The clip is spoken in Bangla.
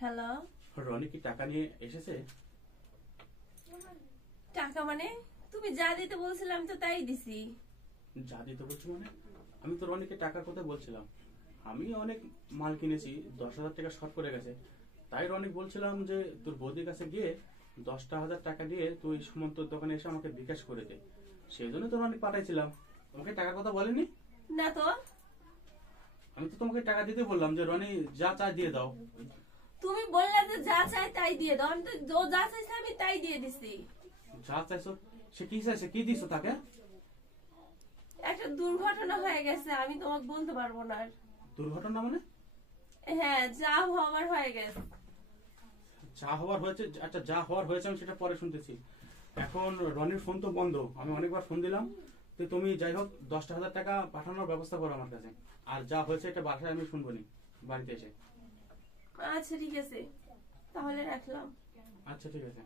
হ্যালো। রনি কি টাকা নিয়ে এসেছে? টাকা মানে? তুমি যা দিতে বলছিলে আমি তো তাই দিছি। যা দিতে বলছো মানে? আমি তো রনিকে টাকার কথা বলছিলাম। আমি অনেক মাল কিনেছি, 10,000 টাকা শর্ট করে গেছে। তাই রনিক বলছিলাম যে তোর বৌদির কাছে গিয়ে 10,000 টাকা দিয়ে তুই সুমন্তর দোকানে এসে আমাকে বিকাশ করে দে। সেই জন্য তো রনিক পাঠাইছিলাম। তোমাকে টাকার কথা বলেনি? না তো। আমি তো তোমাকে টাকা দিতে বললাম যে রনি যা চাই দিয়ে দাও। তুমি বললে যে যা চাই তাই দিয়ে দাও, আমি তো যা চাইছি আমি তাই দিয়ে দিছি। যা চাইছো সে কি চাইছে, কি দিছো তাকে? একটা দুর্ঘটনা হয়ে গেছে, আমি তোমাকে বলতে পারবো না আর। দুর্ঘটনা মানে? হ্যাঁ, যা হওয়ার হয়ে গেছে। যা হওয়ার হয়েছে, আচ্ছা যা হওয়ার হয়েছে আমি সেটা পরে শুনতেছি। এখন রনির ফোন তো বন্ধ, আমি অনেকবার ফোন দিলাম। তো তুমি যাই হোক 10,000 টাকা পাঠানোর ব্যবস্থা করো আমার কাছে। আর যা হয়েছে এটা বাসায় আমি শুনবো নি, বাড়িতে এসে। আচ্ছা ঠিক আছে, তাহলে রাখলাম। আচ্ছা ঠিক আছে।